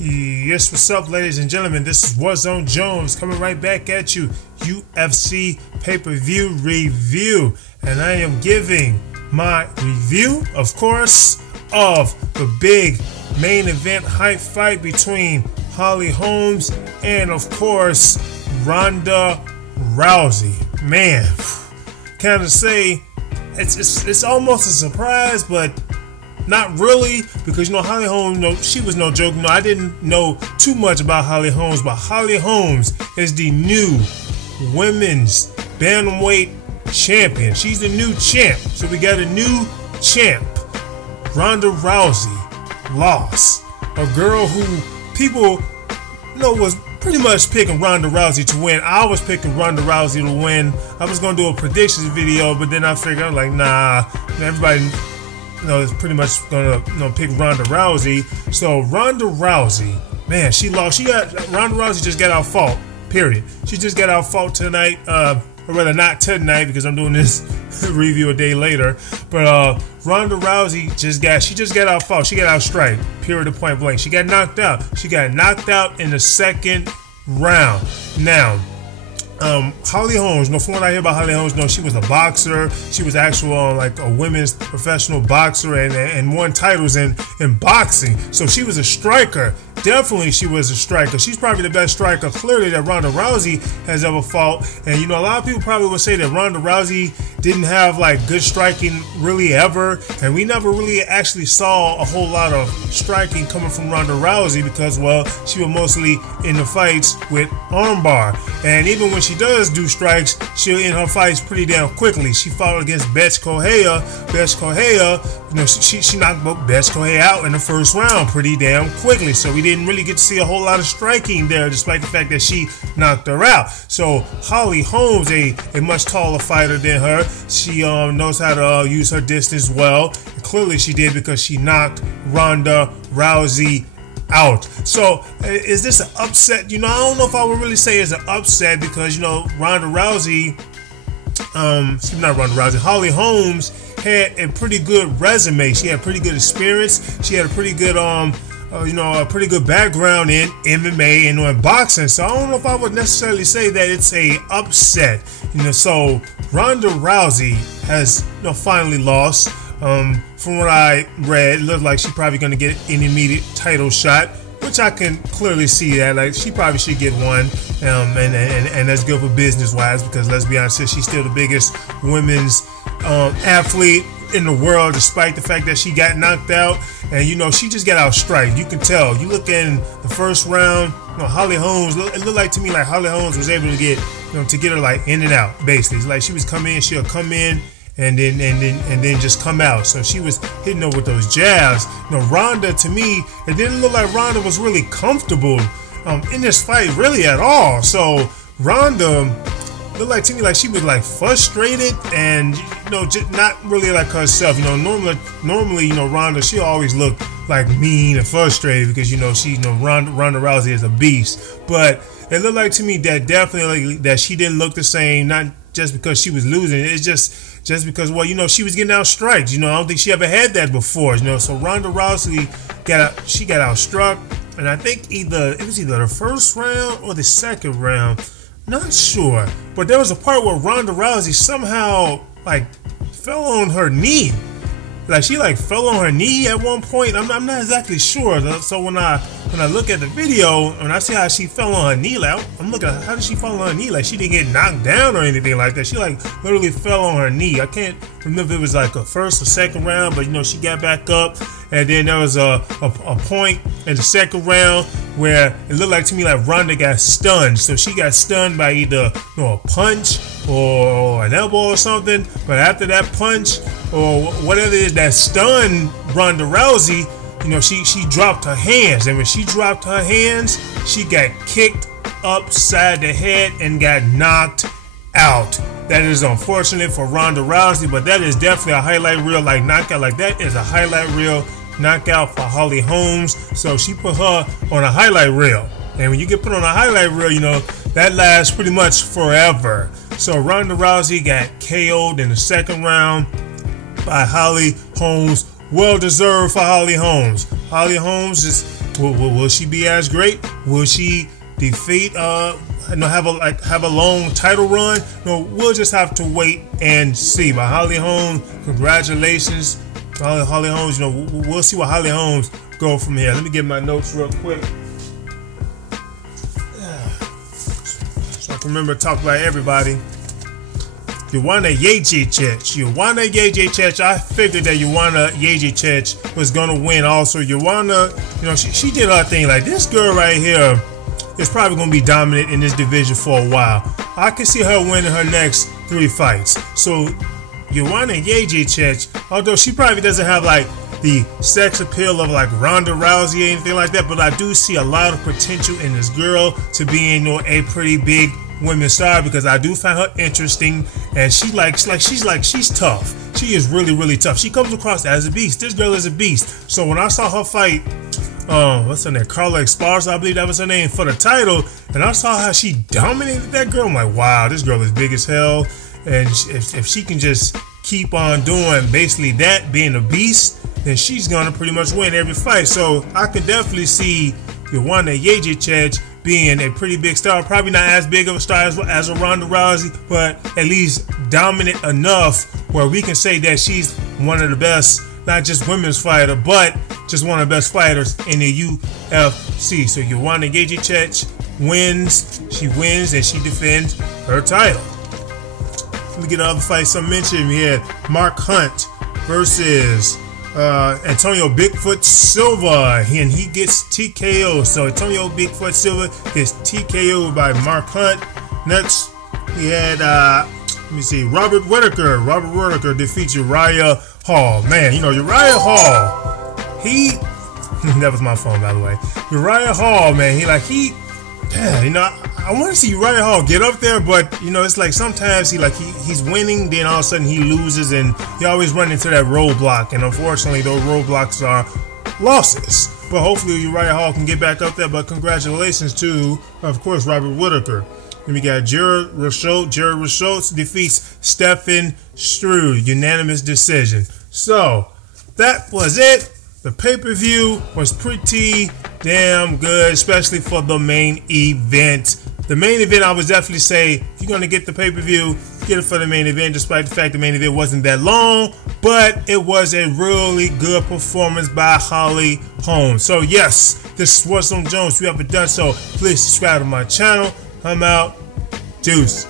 Yes, what's up, ladies and gentlemen? This is Warzone Jones coming right back at you. UFC pay-per-view review. And I am giving my review, of course, of the big main event hype fight between Holm Holm and, of course, Ronda Rousey. Man, kind of say it's almost a surprise, but not really, because Holm Holm, she was no joke. I didn't know too much about Holm Holm, but Holm Holm is the new women's bantamweight champion. She's the new champ. So we got a new champ. Ronda Rousey lost. A girl who people was pretty much picking Ronda Rousey to win. I was picking Ronda Rousey to win. I was gonna do a predictions video, but then I figured I'm like, nah, everybody is pretty much gonna pick Ronda Rousey. So Ronda Rousey, man, she lost. Ronda Rousey just got out fought. Period. She just got out fought tonight. Or rather, not tonight because I'm doing this review a day later. But Ronda Rousey just got out fought. She got out striked. Period. To point blank. She got knocked out. She got knocked out in the second round. Now, Holm Holm, from what I hear about Holm Holm, she was a boxer. She was actual like a women's professional boxer and won titles in boxing. So she was a striker. Definitely she was a striker. She's probably the best striker clearly that Ronda Rousey has ever fought. And a lot of people probably would say that Ronda Rousey didn't have like good striking really ever, and we never really actually saw a whole lot of striking coming from Ronda Rousey because, well, she was mostly in the fights with armbar. And even when she does do strikes, she'll end her fights pretty damn quickly. She fought against Bethe Correia. Bethe Correia, she knocked Bethe Correia out in the first round pretty damn quickly. So we didn't really get to see a whole lot of striking there, despite the fact that she knocked her out. So Holm Holm, a much taller fighter than her. She knows how to use her distance well. And clearly she did, because she knocked Ronda Rousey out. So is this an upset? I don't know if I would really say it's an upset, because Ronda Rousey, not Ronda Rousey, Holm Holm had a pretty good resume. She had pretty good experience. She had a pretty good a pretty good background in MMA and in boxing. So I don't know if I would necessarily say that it's a upset. So Ronda Rousey has finally lost. From what I read, it looked like she's probably going to get an immediate title shot, which I can clearly see that. Like, she probably should get one, and that's good for business wise, because let's be honest, she's still the biggest women's athlete in the world, despite the fact that she got knocked out. And she just got out strike. You can tell. You look in the first round, Holm Holm, it looked like to me like Holm Holm was able to get her like in and out. Basically, it's like she was she'll come in and then just come out. So she was hitting her with those jabs. Ronda, to me, it didn't look like Ronda was really comfortable in this fight really at all. So Ronda looked like to me like she was like frustrated and just not really like herself. Normally Ronda, she always looked like mean and frustrated because Ronda Rousey is a beast. But it looked like to me that definitely that she didn't look the same, not just because she was losing. It's just because, well, she was getting out strikes. I don't think she ever had that before. So Ronda Rousey got out struck, and I think it was either the first round or the second round. Not sure, but there was a part where Ronda Rousey somehow fell on her knee. Like, she fell on her knee at one point. I'm not exactly sure. So when I look at the video and I see how she fell on her knee, like, I'm looking at how did she fall on her knee? Like, she didn't get knocked down or anything like that. She literally fell on her knee. I can't remember if it was like a first or second round, but she got back up, and then there was a point in the second round where it looked like to me like Ronda got stunned. So she got stunned by either a punch or an elbow or something. But after that punch or whatever it is that stunned Ronda Rousey, she dropped her hands. And when she dropped her hands, she got kicked upside the head and got knocked out. That is unfortunate for Ronda Rousey, but that is definitely a highlight reel knockout. Like, that is a highlight reel knockout for Holm Holm. So she put her on a highlight reel. And when you get put on a highlight reel, that lasts pretty much forever. So Ronda Rousey got KO'd in the second round by Holm Holm. Well deserved for Holm Holm. Holm Holm Will she be as great? Will she defeat have a long title run? No, we'll just have to wait and see. But Holly Holm, congratulations, Holly Holmes. We'll see what Holly Holmes go from here. Let me get my notes real quick so I can remember to talk about everybody. Joanna Jędrzejczyk. I figured that Joanna Jędrzejczyk was gonna win. Also, Joanna, she did her thing. Like, this girl right here is probably gonna be dominant in this division for a while. I can see her winning her next 3 fights. So, Joanna Jędrzejczyk, although she probably doesn't have like the sex appeal of like Ronda Rousey or anything like that, but I do see a lot of potential in this girl to being a pretty big women's star, because I do find her interesting, and she's tough. She is really, really tough. She comes across as a beast. This girl is a beast. So when I saw her fight, what's her name? Carla Esparza, I believe that was her name, for the title, and I saw how she dominated that girl, I'm like, wow, this girl is big as hell. And if she can just keep on doing basically that, being a beast, then she's gonna pretty much win every fight. So I can definitely see Joanna Jędrzejczyk being a pretty big star. Probably not as big of a star as a Ronda Rousey, but at least dominant enough where we can say that she's one of the best, not just women's fighter, but just one of the best fighters in the UFC. So Joanna Jędrzejczyk wins. She wins and she defends her title. Let me get the other fights I mentioned. We had Mark Hunt versus Antonio Bigfoot Silva, and he gets TKO. So Antonio Bigfoot Silva gets TKO by Mark Hunt. Next, we had Robert Whittaker. Robert Whittaker defeats Uriah Hall. Man, Uriah Hall, he that was my phone, by the way. Uriah Hall, man, I want to see Uriah Hall get up there, but it's like sometimes he's winning, then all of a sudden he loses, and he always run into that roadblock, and unfortunately those roadblocks are losses. But hopefully Uriah Hall can get back up there. But congratulations to, of course, Robert Whittaker. And we got Jared Rashad. Jared Rashad defeats Stephen Struve, unanimous decision. So that was it. The pay-per-view was pretty damn good, especially for the main event. The main event, I would definitely say, if you're going to get the pay-per-view, get it for the main event, despite the fact the main event wasn't that long, but it was a really good performance by Holly Holm. So yes, this was What's on Jones. If you haven't done so, please subscribe to my channel. I'm out. Deuce.